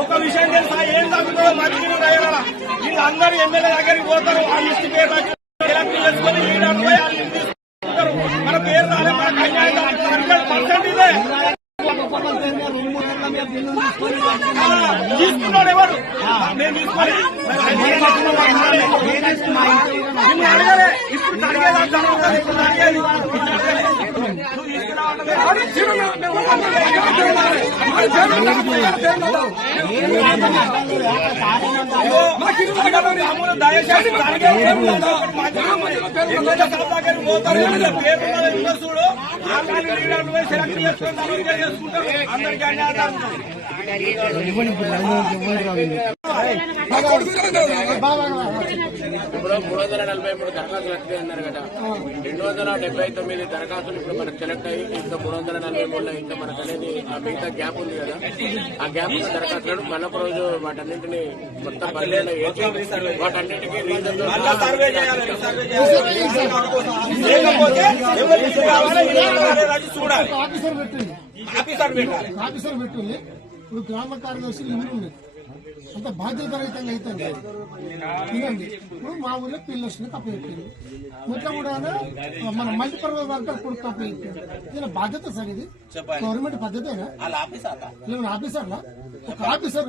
ఒక విషయం తెలుసా, ఏం తగ్గుతుందో మంచిగా తగ్గల. వీళ్ళందరూ ఎమ్మెల్యే దగ్గరికి పోతారు, ఆ లిస్ట్ పేరు చేసుకొని మన పేరు రాలే, మన కన్యాయం 100% ఇదే తీసుకున్నాడు. ఎవరు నేను తీసుకొని అడగలే, ఇప్పుడు అడిగేది ఇప్పుడు అడిగేది దయచేసి చూడు, సెలెక్ట్ చేసుకుంటారు అందరికీ అన్యాయం. ఇప్పుడు 343 దరఖాస్తులు వస్తాయి అన్నారు కదా. 279 దరఖాస్తులు ఇప్పుడు మనకు సెలెక్ట్ అయ్యి ఇంకా 343లో ఇంకా మనకు అనేది ఆ మిగతా గ్యాప్ ఉంది కదా, ఆ గ్యాప్ ఉన్న దరఖాస్తులను మళ్ళొక రోజు వాటన్నింటినీ మొత్తం పల్లెల్లో వేసి వాటన్నింటికి రీజన్ సర్వే చేయాలి. ఆఫీసర్ పెట్టుంది. ఇప్పుడు గ్రామ కార్యదర్శులు ఇల్లు ఉన్నాయి, అంత బాధ్యతారహితంగా అయితే వినండి. ఇప్పుడు మా ఊళ్ళో పిల్లలు వస్తుంది తప్పు చెప్పింది, ఇట్లా కూడా మన మల్టీపర్పస్ వర్కర్ కూడా తప్పు చెప్పింది. ఇలా బాధ్యత సార్, ఇది గవర్నమెంట్ పద్ధతేనా? ఆఫీసర్లా ఒక ఆఫీసర్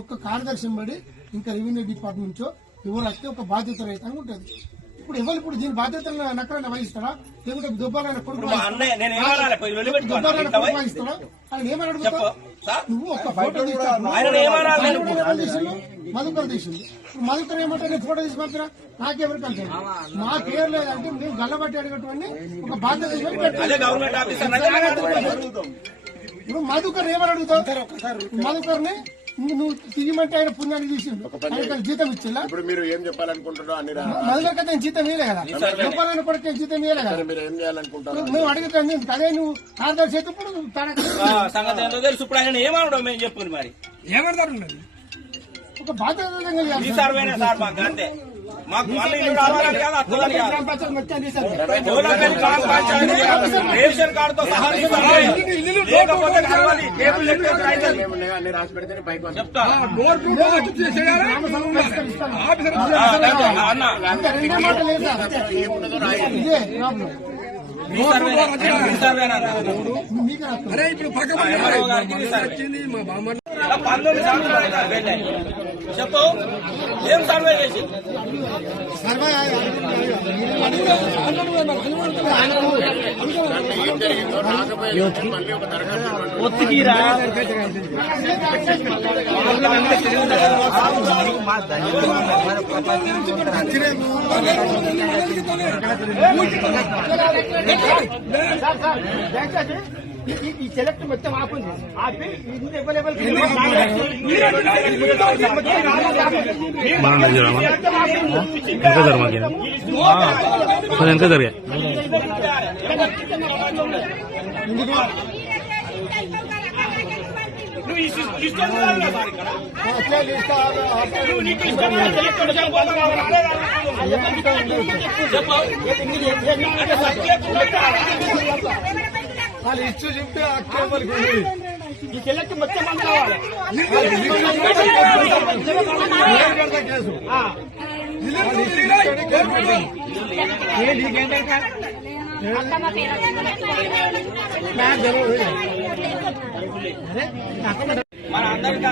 ఒక కార్యదర్శి బడి ఇంకా రెవెన్యూ డిపార్ట్మెంట్ నుంచో ఎవరు వస్తే ఒక బాధ్యత రహితంగా ఉంటుంది. ఇప్పుడు ఎవరు ఇప్పుడు దీని బాధ్యతలను నక్కడైనా వహిస్తాడా, లేకుంటే దుబ్బారైనా కొడుకు వహిస్తాడా? ఆయన ఏమని అడుగుతావు? నువ్వు ఒక ఫోటో మధుకర్ తీసింది, మధుకర్ ఏమంటే నేను ఫోటో తీసి పంపినా నాకెవరికి వెళ్తాను, మా పేరు లేదంటే మేము గల్లబట్టి అడిగేటువంటి ఒక బాధ్యత. ఇప్పుడు మధుకర్ ఏమని అడుగుతావు? మధుకర్ని నువ్వు తీయమంటే ఆయన పుణ్యాన్ని తీసిండు, ఆయన జీతం ఇచ్చిందా? ఇప్పుడు మీరు ఏం చెప్పాలనుకుంటున్నారో అన్ని మధుకర్ కదా జీతం ఇవ్వలే కదా, చెప్పాలని కూడా జీతం ఇవ్వలే కదా. మీరు ఏం చేయాలనుకుంటారు? మేము అడుగుతాం, అదే నువ్వు కార్యదర్శి అయితే ఇప్పుడు సంగతి తెలుసు. ఇప్పుడు ఆయన ఏమనడం మేము చెప్పుకుని మరి ఏమంటారు? ఒక బాధ్యత సార్ మాకు అంతే, మాకు మళ్ళీ రావాలని కాదు, అర్థాలని కాదు. రేషన్ కార్డుతో సహా లేకపోతే అన్ని రాసి పెడితే పైకి చెప్తా. అరే ఇప్పుడు చెప్పు, ఏం సర్వే చేసి ఒత్తికిరా ఈ సెలెక్ట్ మొత్తం ఆపింది, ఆపి ఎంత జరిగా వాళ్ళు ఇచ్చు చెప్తే అక్టోబర్కి ఈ సెలెక్ట్ మొత్తం మంది కావాలి. కేసు మన అందరికీ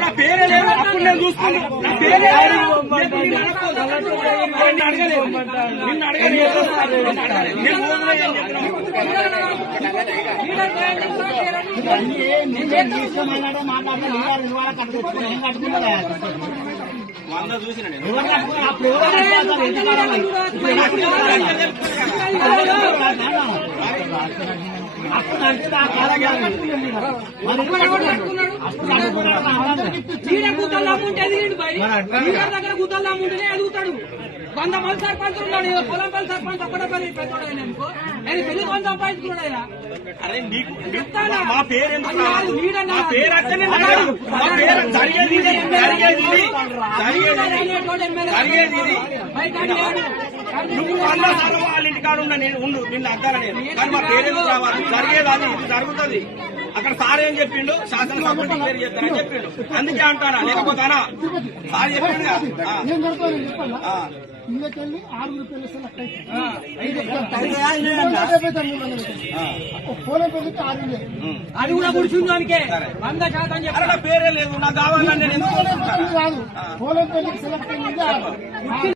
నా పేరే లేదు, అప్పుడు నేను చూసుకున్నా నా పేరే అడగలేదు, నిన్ను అడగలేదు. వంద చూసిన నేను ఈడ గుద్దలు నమ్ముంటే ఎదిగిండు భయ్ లీడర్ దగ్గర గుద్దలు నమ్ముంటేనే ఎదుగుతాడు 100 మంది సర్పంచ్ ఉన్నాడు ఏదో పొలంపల్లి సర్పంచ్ ఒక్కడే పెద్దోడు అనుకో నేను పెళ్లి కొంత సంపాదించుకున్నాడు ఆయన అరే నీకు చెప్తానా? మా పేరు ఎందుకు అది కాదు, లీడర్ మా నాకు. పేరు అట్టనే అన్నాడు. మా పేరు జరిగేది ఇది. జరిగేది ఇది. లీడర్ అనేటోడు ఎమ్మెల్యే జరిగేది ఇది. భయ్ కానీ లేడు. నువ్వు అన్నా సరే వాళ్ళ ఇంటికాడ ఉన్నా నేను ఉండు నిన్ను అంటారా నేను కానీ మా పేరు ఎందుకు రావాలి జరిగేది అది ఇది జరుగుతుంది అక్కడ సార్ ఏం చెప్పిండు శాసనసభ్యుడు పేరు చెప్తారని చెప్పిండు అందుకే అంటానా లేకపోతానా సార్ చెప్పిండు కదా. ఏం జరుగుతుందో నేను చెప్పాలా ఇళ్ళకెళ్ళి 6 పిల్లలు సెలెక్ట్ పోలం పెళ్లికి 6 అది కూడా కూర్చుందానికే 100% అరే నా పేరే లేదు నాకు కావాలని నేను ఎందుకు రాదు పోలం పెళ్లికి సెలెక్ట్ అయింది 6